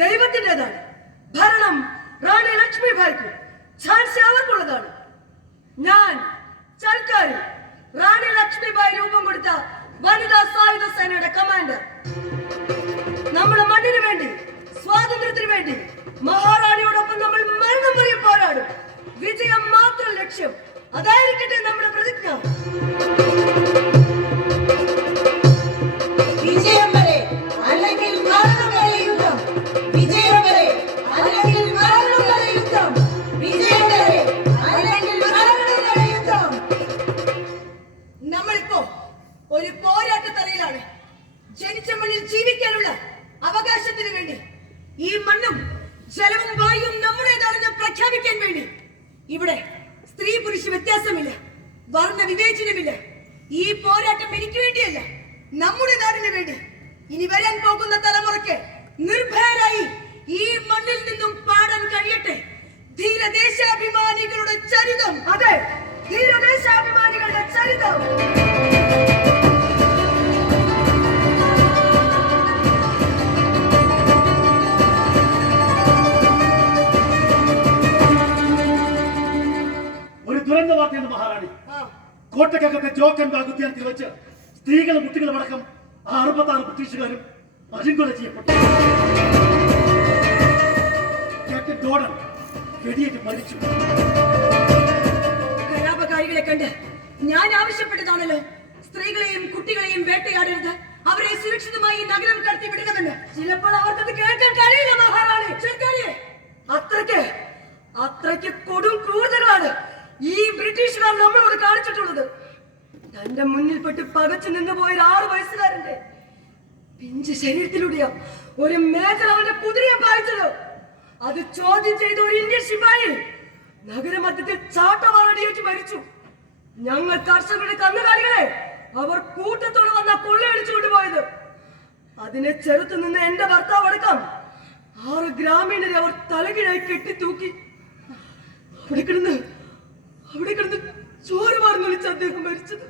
ദൈവത്തിൻ്റെതാണ്. ഭരണം റാണി ലക്ഷ്മിഭായിക്ക്, ഝാൻസി അവർക്കുള്ളതാണ്. ഞാൻ ചൽക്കാരി റാണി ലക്ഷ്മിഭായ് രൂപം കൊടുത്ത വനിതാ സായുധ സേനയുടെ കമാൻഡർ. നമ്മുടെ മണ്ണിന് വേണ്ടി, സ്വാതന്ത്ര്യത്തിന് വേണ്ടി മഹാറാണിയോടൊപ്പം നമ്മൾ മരണം വരെ പോരാടും. വിജയം മാത്രം ലക്ഷ്യം. അതായിരിക്കട്ടെ നമ്മുടെ പ്രതിജ്ഞ. വിജയം വരെ അല്ലെങ്കിൽ മരണം വരെ യുദ്ധം. വിജയം വരെ അല്ലെങ്കിൽ മരണം വരെ യുദ്ധം. വിജയം വരെ അല്ലെങ്കിൽ മരണം വരെ യുദ്ധം. നമ്മളിപ്പോ ഒരു പോരാട്ടത്തറയിലാണ്. ജനിച്ച മണ്ണിൽ ജീവിക്കാനുള്ള അവകാശത്തിന് വേണ്ടി, ഈ മണ്ണും ജലവും വായുവും നമ്മുടേതാണെന്ന് പ്രഖ്യാപിക്കാൻ വേണ്ടി. ഇവിടെ സ്ത്രീ പുരുഷ വ്യത്യാസമില്ല, വർണ്ണ വിവേചനമില്ല. ഈ പോരാട്ടം എനിക്ക് വേണ്ടിയല്ല, നമ്മുടെ നാടിന് വേണ്ടി. ഇനി വരാൻ പോകുന്ന തലമുറയ്ക്ക് നിർഭയരായി ഈ മണ്ണിൽ നിന്നും പാടാൻ കഴിയട്ടെ ധീരദേശാഭിമാനികളുടെ ചരിതം. അതെ, ധീരദേശാഭിമാനികളുടെ ചരിതം. ദുരന്ത വാർത്തയെന്ന് മഹാറാണി. കോട്ടക്കകത്തെ ജോക്കൻ ബാഗ് ഉദ്യാനത്തിൽ വെച്ച് സ്ത്രീകളും കുട്ടികളും അടക്കം 66 ബ്രിട്ടീഷുകാരും അരിങ്കൊല ചെയ്യപ്പെട്ടു. ക്യാപ്റ്റൻ ഡോഡൻ വെടിയേറ്റ് മരിച്ചു. കലാപകാരികളെ കണ്ട് ഞാൻ ആവശ്യപ്പെട്ടതാണല്ലോ, സ്ത്രീകളെയും കുട്ടികളെയും വേട്ടയാടരുത്, അവരെ സുരക്ഷിതമായി നഗരം കടത്തി വിടണമെന്ന്. ചിലപ്പോൾ അവർക്കത് കേൾക്കാൻ കഴിയില്ല മഹാറാണി. അത്രയ്ക്ക് കൊടും ക്രൂരതകളാണ് ഈ ബ്രിട്ടീഷുകാർ നമ്മളോട് കാണിച്ചിട്ടുള്ളത്. തന്റെ മുന്നിൽപ്പെട്ട് പകച്ചു നിന്ന് പോയ 6 വയസ്സുകാരന്റെ പിഞ്ച് ശരീരത്തിലൂടെയാ ഒരു മേജർ അവന്റെ കുതിരയെ പായിച്ചത്. അത് ചോദ്യം ചെയ്ത ഒരു ഇന്ത്യൻ ശിപായി നഗരമധ്യത്തിൽ ചാട്ടവാറടിയേറ്റ് മരിച്ചു. ഞങ്ങൾ കർഷകരുടെ കന്നുകാലികളെ അവർ കൂട്ടത്തോടെ വന്ന കൊള്ളയടിച്ചു കൊണ്ടുപോയത്. അതിനെ ചെറുത്തു നിന്ന് എന്റെ ഭർത്താവ് അടക്കം 6 ഗ്രാമീണരെ അവർ തലകീഴായി കെട്ടിത്തൂക്കി. അവിടെ കിടന്ന് ചോര വാർന്നൊലിച്ച് അദ്ദേഹം മരിച്ചത്.